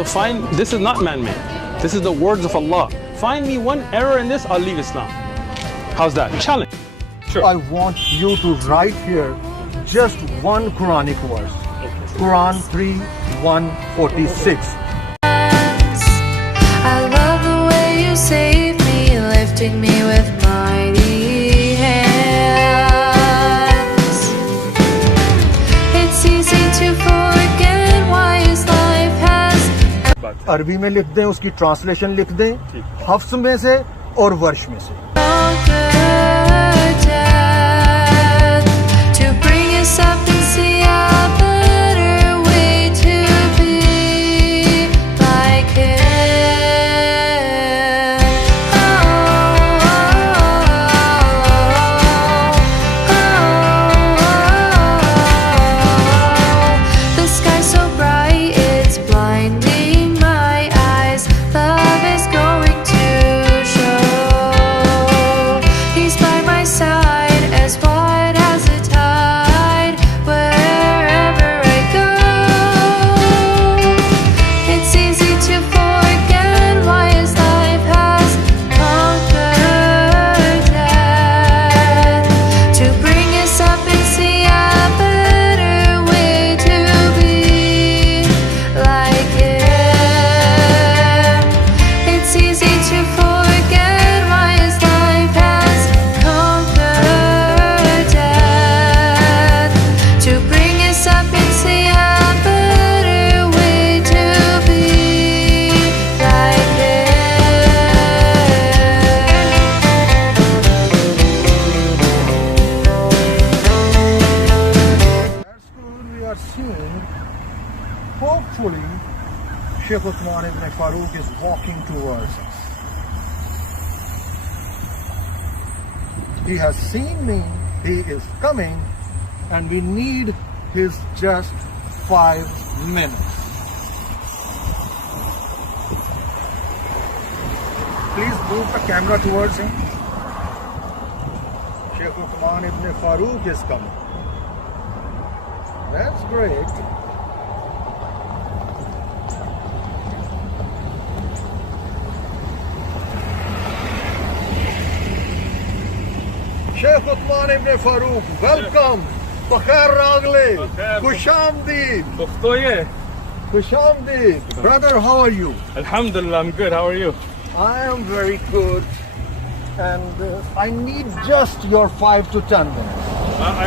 So find, this is not man-made. This is the words of Allah. Find me one error in this, I'll leave Islam. How's that? Challenge. Sure. I want you to write here just one Quranic verse. Quran 3:146. I love the way you save me, lifting me with mighty hands. It's easy to forget why his life has. अरबी में लिख दें, उसकी translation लिख दें, हफ्स में से और वर्ष में से. To bring us up and see a better way to be like him. The sky's so bright, it's blinding my eyes. Love is going to show. He's by my side, as wide as a tide, wherever I go. It's easy to forget why his life has conquered death, to bring us up and see a better way to be like him. It's easy to forget why his life has conquered death, to bring us up and see a better way to be like We are seeing, hopefully, Sheikh Uthman ibn Farooq is walking towards us. He has seen me, he is coming, and we need his just 5 minutes. Please move the camera towards him. Sheikh Uthman ibn Farooq is coming. That's great. Sheikh Uthman ibn Farooq, welcome. Bakhair Ragle. Kushamdeed. Kushamdeed. Brother, how are you? Alhamdulillah, I'm good. How are you? I am very good. And I need just your 5 to 10 minutes.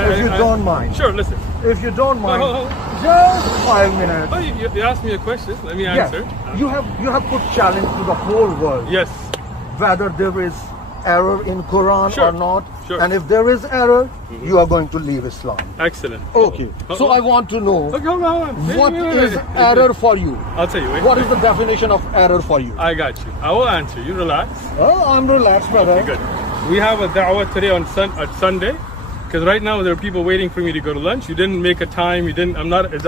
If you don't mind. Sure, listen. If you don't mind, No. just 5 minutes. Oh, you asked me a question. Let me Yes, answer. you have put challenge to the whole world. Yes. Whether there is error in Quran Sure, or not. sure. And if there is error, you are going to leave Islam. Excellent. Okay. So I want to know, Okay, hold on. what Wait. is error for you? I'll tell you. Wait. What is the definition of error for you? I got you. I will answer. You relax. Oh, I'm relaxed, brother. Okay, good. We have a da'wah today on Sunday, because right now there are people waiting for me to go to lunch. You didn't make a time. You didn't. I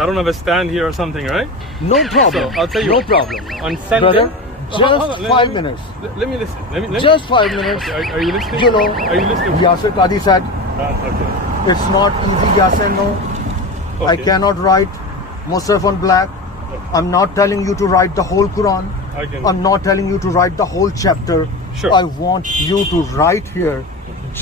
don't have a stand here or something, right? No problem. So, I'll tell you No what. problem. On Sunday. Brother, just hold on, 5 minutes. Let me listen. Let me Just 5 minutes. Okay, are you listening? You know, Are you listening? Yasir Qadi said, Okay. it's not easy, yes and no. I Okay. cannot write Musaf on black. I'm not telling you to write the whole Quran. I'm not telling you to write the whole chapter. Sure. I want you to write here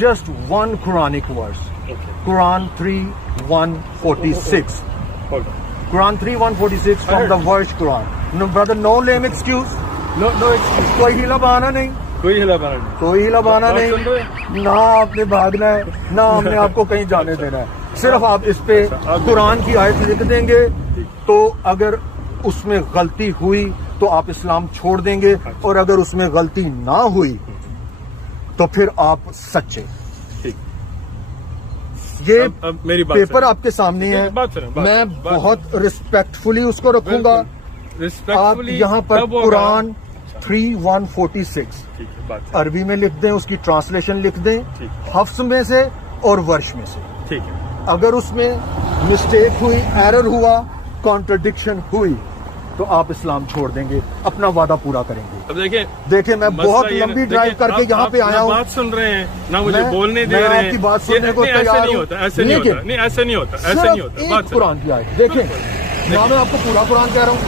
just one Quranic verse. Okay. Quran 3:146. Hold on. Quran 3:146 from heard the you. verse Quran. No, brother, no lame excuse. No excuse. कोई हिला बहाना नहीं. कोई हिला बहाना नहीं. कोई हिला बहाना बात नहीं. सुन रहे? ना आपने भागना है, ना हमने आपको कहीं जाने देना है. सिर्फ आप इस पे कुरान की आयत लिख देंगे, तो अगर उसमें गलती हुई तो आप इस्लाम छोड़ देंगे, और अगर उसमें गलती ना हुई तो फिर आप सच्चे. ठीक. ये अब मेरी बात पेपर सुनो. आपके सामने है. बात सुनो, मैं बात बहुत रिस्पेक्टफुली उसको रखूंगा. आप Respectfully, यहाँ पर तब होगा. कुरान 3:146 ठीक है, बात सुनो. अरबी में लिख दें, उसकी ट्रांसलेशन लिख दें, ठीक. हफ्स में से और वर्ष में से. ठीक है. अगर उसमें मिस्टेक हुई, एरर हुआ, कॉन्ट्रडिक्शन हुई, तो आप इस्लाम छोड़ देंगे, अपना वादा पूरा करेंगे. अब देखिए मैं बहुत लंबी ड्राइव करके यहाँ पे आया हूँ. बात सुन रहे हैं ना, मुझे बोलने दे मैं रहे हैं. आपकी बात सुनने को तैयार हूँ. ऐसे नहीं होता. ऐसे नहीं होता. नहीं, ऐसे नहीं होता. ऐसे नहीं होता. सिर्फ बात एक सुनो. कुरान की आयत देखें ना, मैं आपको पूरा कुरान कह रहा हूँ.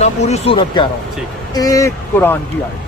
ना पूरी सूरत कह रहा हूँ, ठीक एक कुरान की आयत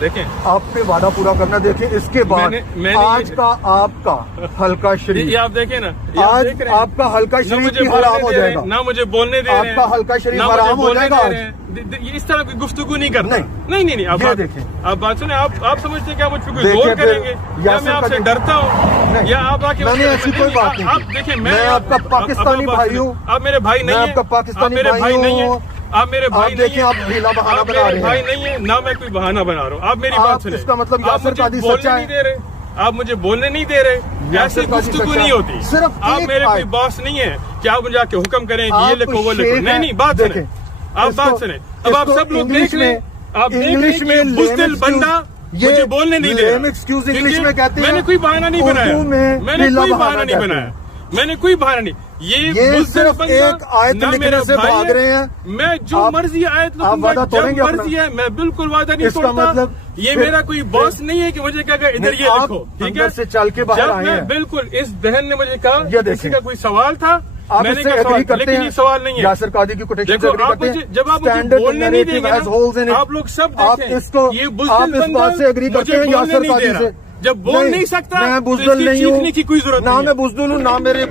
देखें, आप पे वादा पूरा करना। देखें इसके बाद मैंने आज का आपका हल्का शरीफ, ये आप देखें ना, ये आप आज देख रहे हैं। आपका हल्का ना शरीफ मुझे भी हराम हो बोलने दे रहे जाएगा, हैं, ना मुझे बोलने दे रहे हैं, आपका हल्का शरीफ ना मुझे हराम हो बोलने जाएगा दे आज। रहे हैं। इस तरह की गुफ्तगू नहीं करना। नहीं, आप ये बात देखें। आप बात सुने, आप समझते हैं क्या मुझ पे कोई देखें जोर फिर, करेंगे, या यासिर मैं आपसे का- डरता हूँ, नहीं, या आप आके मैंने ऐसी कोई बात नहीं आप की। देखें, मैं आपका पाकिस्तानी भाई हूँ, आप मेरे भाई नहीं मैं है, आपका पाकिस्तानी मेरे भाई नहीं है, हूँ। आप मेरे भाई आप नहीं देखिए, है, आप ढीला बहाना आप बना मेरे रहे भाई हैं। नहीं है, ना मैं कोई बहाना बना रहा हूँ। आप मेरी आप बात सुने, इसका मतलब आप यासिर मुझे कादी बोलने सच्चा नहीं है। दे रहे, आप मुझे बोलने नहीं दे रहे, यासिर ऐसे कादी गुफ्तगू सच्चा नहीं है। होती। सिर्फ आप एक मेरे कोई आयत। बॉस नहीं है कि आप मुझे आके हुक्म करें कि ये आप लिखो वो शेख लिखो। हैं। नहीं, बात सुने, देखें, आप बात इसको- सुने। अब आप इसको सब लोग इंग्लिश देख लें, में- आप देख लें इंग्लिश कि में ये बुज़दिल lame बंदा excuse- मुझे बोलने नहीं दे lame रहा। excuse ठीक इंग्लिश है? में कहते हैं। मैंने कोई बहाना नहीं उर्दू बनाया, में मैंने ढीला कोई बहाना बहाना नहीं कहते बनाया, हैं। मैंने कोई बहाना नहीं। ये बुज़दिल सिर्फ बंदा एक आयत ना लिखने मेरा से भाई भाग है, रहे हैं। मैं जो आप- मर्जी आयत आप लिखूंगा, वादा जब तोड़ेंगे अपना? मर्जी है, मैं बिल्कुल वादा नहीं इसका तोड़ता। मतलब ये फिर- मेरा कोई बॉस नहीं है कि मुझे क्या इधर नहीं, ये आप लिखो, ठीक अंदर है? से चल के बाहर जब आए मैं हैं। बिल्कुल इस बहन ने मुझे कहा ये किसी देखें। का कोई सवाल था, आप मैंने इससे कहा एग्री सवाल, करते लेकिन हैं? ये सवाल नहीं है। यासिर कादी की कोटेशन देखो, से एग्री आप करते मुझे हैं? जब आप मुझे Standard बोलने नहीं narrative देंगे has holes in ना, it. आप लोग सब आप देखें, इसको ये आप बुज़दिल इस बंदा बात से एग्री करते मुझे हैं बोलने यासिर नहीं कादी दे से? रहा। जब बोल नहीं सकता मैं तो बुज़दिल इसकी नहीं चीखने की कोई हूँ, जरूरत ना नहीं मैं है। बुज़दिल हूँ, ना मेरे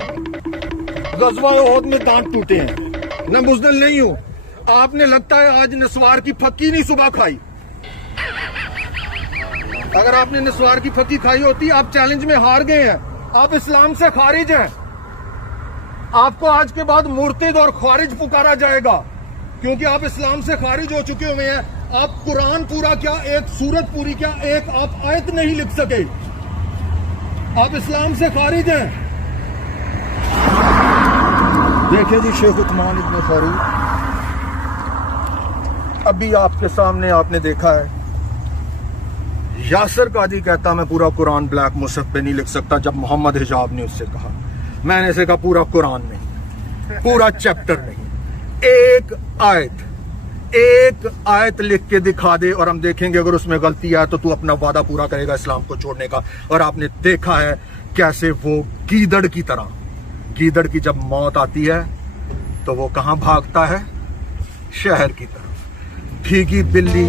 गज़वा ओहद में दांत टूटे हैं, मैं बुज़दिल नहीं हूँ। आपने लगता है आज नस्वार की फक्की नहीं सुबह खाई। अगर आपने नस्वार की फक्की खाई होती, आप चैलेंज में हार गए हैं, आप इस्लाम से खारिज हैं। आपको आज के बाद मुर्तिद और खारिज पुकारा जाएगा, क्योंकि आप इस्लाम से खारिज हो चुके हुए हैं। आप कुरान पूरा क्या, एक सूरत पूरी क्या, एक आप आयत नहीं लिख सके, आप इस्लाम से खारिज हैं। देखिए जी, शेख उस्मान इब्न फारूक, अभी आपके सामने आपने देखा है, यासिर कादी कहता मैं पूरा कुरान ब्लैक मुसहफ पे नहीं लिख सकता। जब मोहम्मद हिजाब ने उससे कहा, मैंने से कहा पूरा कुरान नहीं, पूरा चैप्टर नहीं, एक आयत लिख के दिखा दे और हम देखेंगे अगर उसमें गलती है तो तू अपना वादा पूरा करेगा इस्लाम को छोड़ने का। और आपने देखा है कैसे वो गीदड़ की तरह, गीदड़ की जब मौत आती है तो वो कहां भागता है? शहर की तरफ। भीगी बिल्ली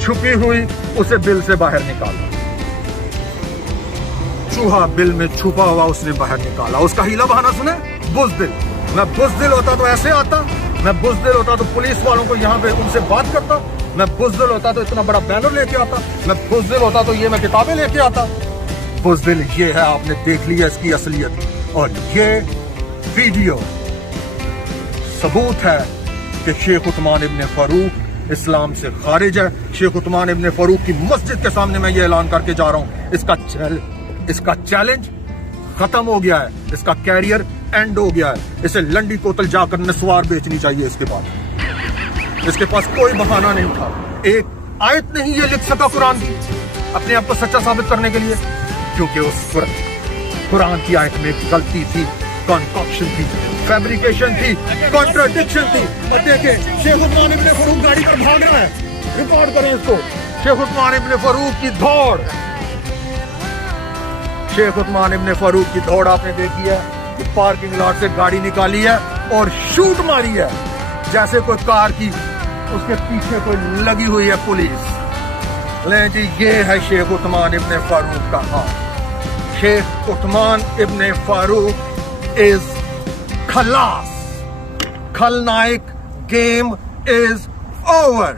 छुपी हुई, उसे बिल से बाहर निकाला, चूहा बिल में छुपा हुआ उसने बाहर निकाला। उसका हीला बहाना सुने, बुज़दिल। मैं बुज़दिल होता तो ऐसे आता, मैं बुज़दिल होता तो पुलिस वालों को यहाँ पे उनसे बात करता, मैं बुज़दिल होता तो इतना बड़ा बैनर लेके आता, मैं बुज़दिल होता तो ये मैं किताबें लेके आता। बुज़दिल ये है, आपने देख लिया इसकी असलियत। और ये वीडियो सबूत है कि शेख उस्मान इब्न फारूक इस्लाम से खारिज है। शेख उस्मान इब्न फारूक की मस्जिद के सामने मैं ये ऐलान करके जा रहा हूँ, इसका चैलेंज खत्म हो गया है, इसका कैरियर एंड हो गया है। इसे लंडी कोतल जाकर नस्वार बेचनी चाहिए। इसके बाद इसके पास कोई बहाना नहीं था, एक आयत नहीं ये लिख सका कुरान की अपने आप को सच्चा साबित करने के लिए, क्योंकि उस कुरान की आयत में गलती थी, कॉन्कॉक्शन थी, फैब्रिकेशन थी, कॉन्ट्राडिक्शन थी। और देखें, शेख उस्मान इब्न फारूक गाड़ी पर भाग रहा है, रिकॉर्ड करें इसको। शेख उस्मान इब्न फारूक की दौड़, शेख उस्मान इब्न फारूक की दौड़ आपने देखी है। पार्किंग लॉट से गाड़ी निकाली है और शूट मारी है, जैसे कोई कार की उसके पीछे कोई लगी हुई है पुलिस। ले जी, ये है शेख उस्मान इब्न फारूक का हाल। शेख उस्मान इब्न फारूक इज खलास, खलनायक, गेम इज ओवर।